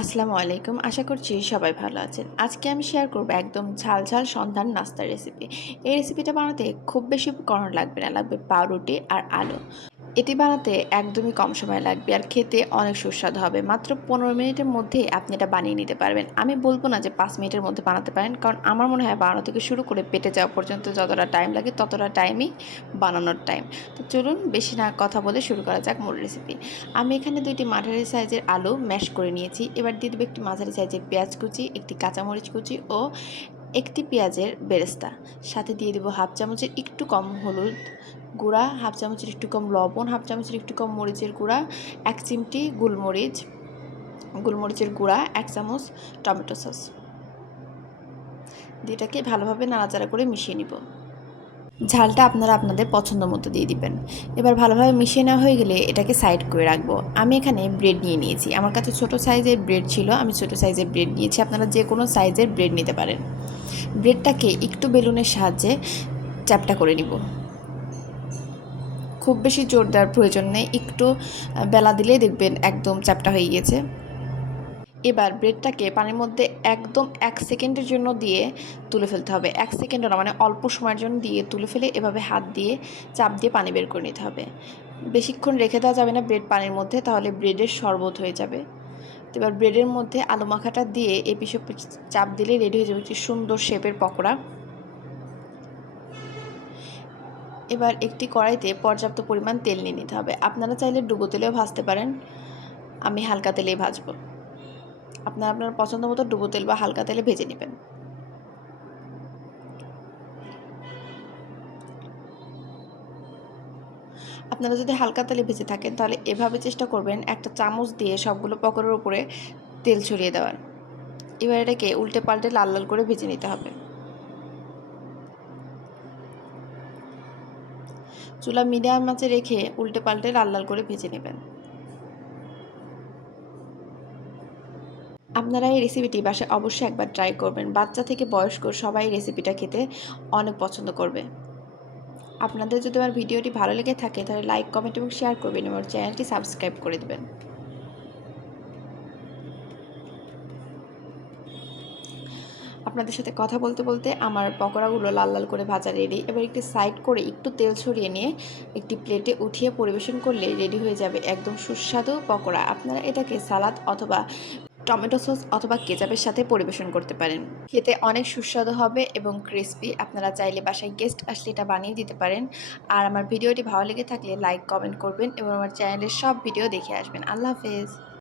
আসসালামু আলাইকুম। আশা করছি সবাই ভালো আছেন। আজকে আমি শেয়ার করব একদম ঝাল, ঝাল সন্ধ্যার নাস্তার রেসিপি। এই রেসিপিটা বানাতে খুব বেশি উপকরণ লাগবে না। লাগবে পাউরুটি আর আলু। এটি বানাতে একদমই কম সময় লাগবে আর খেতে অনেক সুস্বাদু হবে। মাত্র ১৫ মিনিটের মধ্যেই আপনি এটা বানিয়ে নিতে পারবেন। আমি বলব না যে ৫ মিনিটের মধ্যে বানাতে পারেন। কারণ আমার মনে হয় বানানো থেকে শুরু করে পেটে যাওয়া পর্যন্ত যতটা টাইম লাগে ততটা টাইমই বানানোর টাইম। তো চলুন বেশি না কথা বলে শুরু করা যাক মূল রেসিপি। আমি এখানে ২টি মাঝারি সাইজের আলু ম্যাশ করে নিয়েছি। এবার দিয়ে দেব একটি মাঝারি সাইজের পেঁয়াজ কুচি, একটি কাঁচামরিচ কুচি ও একটি পেঁয়াজের বেরেস্তা। সাথে দিয়ে দেব হাফ চামচের একটু কম হলুদ গুঁড়া, হাফ চামচের একটু কম লবণ, হাফ চামচের একটু কম মরিচের গুঁড়া, ১ চিমটি গোলমরিচের গুঁড়া, ১ চামচ টমেটো সস। দিয়ে এটাকে ভালোভাবে নাড়াচাড়া করে মিশিয়ে নিব। ঝালটা আপনারা আপনাদের পছন্দ মতো দিয়ে দিবেন। এবার ভালোভাবে মিশিয়ে নেওয়া হয়ে গেলে এটাকে সাইড করে রাখবো। আমি এখানে ব্রেড নিয়ে নিয়েছি। আমার কাছে ছোট সাইজের ব্রেড ছিল, আমি ছোট সাইজের ব্রেড নিয়েছি। আপনারা যে কোনো সাইজের ব্রেড নিতে পারেন। ব্রেডটাকে একটু বেলুনের সাহায্যে চ্যাপ্টা করে নিব। খুব বেশি জোর দেওয়ার প্রয়োজন নেই, একটু বেলা দিলেই দেখবেন একদম চ্যাপ্টা হয়ে গিয়েছে। এবার ব্রেডটাকে পানির মধ্যে একদম ১ সেকেন্ডের জন্য দিয়ে তুলে ফেলতে হবে। ১ সেকেন্ডও না, মানে অল্প সময়ের জন্য দিয়ে তুলে ফেলে এভাবে হাত দিয়ে চাপ দিয়ে পানি বের করে নিতে হবে। বেশিক্ষণ রেখে দেওয়া যাবে না ব্রেড পানির মধ্যে, তাহলে ব্রেডের শরবত হয়ে যাবে। তো এবার ব্রেডের মধ্যে আলু মাখাটা দিয়ে এপিঠ ওপিঠ চাপ দিলেই রেডি হয়ে যাবে একটি সুন্দর শেপের পকোড়া। এবার একটি কড়াইতে পর্যাপ্ত পরিমাণ তেল নিয়ে নিতে হবে। আপনারা চাইলে ডুবো তেলেও ভাজতে পারেন। আমি হালকা তেলেই ভাজবো। আপনারা আপনার পছন্দ মতো ডুবো তেল বা হালকা তেলে ভেজে নেবেন। আপনারা যদি হালকা তেলে ভেজে থাকেন তাহলে এভাবে চেষ্টা করবেন একটা চামচ দিয়ে সবগুলো পকোড়ার উপরে তেল ছড়িয়ে দেওয়ার। এবার এটাকে উল্টে পাল্টে লাল লাল করে ভেজে নিতে হবে। চুলা মিডিয়াম আঁচে রেখে উল্টে পাল্টে লাল লাল করে ভেজে নেবেন। আপনারা এই রেসিপিটি বাসায় অবশ্যই একবার ট্রাই করবেন। বাচ্চা থেকে বয়স্ক সবাই রেসিপিটা খেতে অনেক পছন্দ করবে। আপনাদের যদি আমার ভিডিওটি ভালো লেগে থাকে তাহলে লাইক, কমেন্ট এবং শেয়ার করবেন এবং চ্যানেলটি সাবস্ক্রাইব করে দেবেন। আপনাদের সাথে কথা বলতে বলতে আমার পকোড়াগুলো লাল লাল করে ভাজা রেডি। এবার একটি সাইড করে একটু তেল ছড়িয়ে নিয়ে একটি প্লেটে উঠিয়ে পরিবেশন করলে রেডি হয়ে যাবে একদম সুস্বাদু পকোড়া। আপনারা এটাকে সালাদ অথবা টমেটো সস অথবা কেচাপের সাথে পরিবেশন করতে পারেন। খেতে অনেক সুস্বাদু হবে এবং ক্রিস্পি। আপনারা চাইলে বাসায় গেস্ট আসলে এটা বানিয়ে দিতে পারেন। আর আমার ভিডিওটি ভালো লেগে থাকলে লাইক, কমেন্ট করবেন এবং আমার চ্যানেলের সব ভিডিও দেখে আসবেন। আল্লাহ হাফেজ।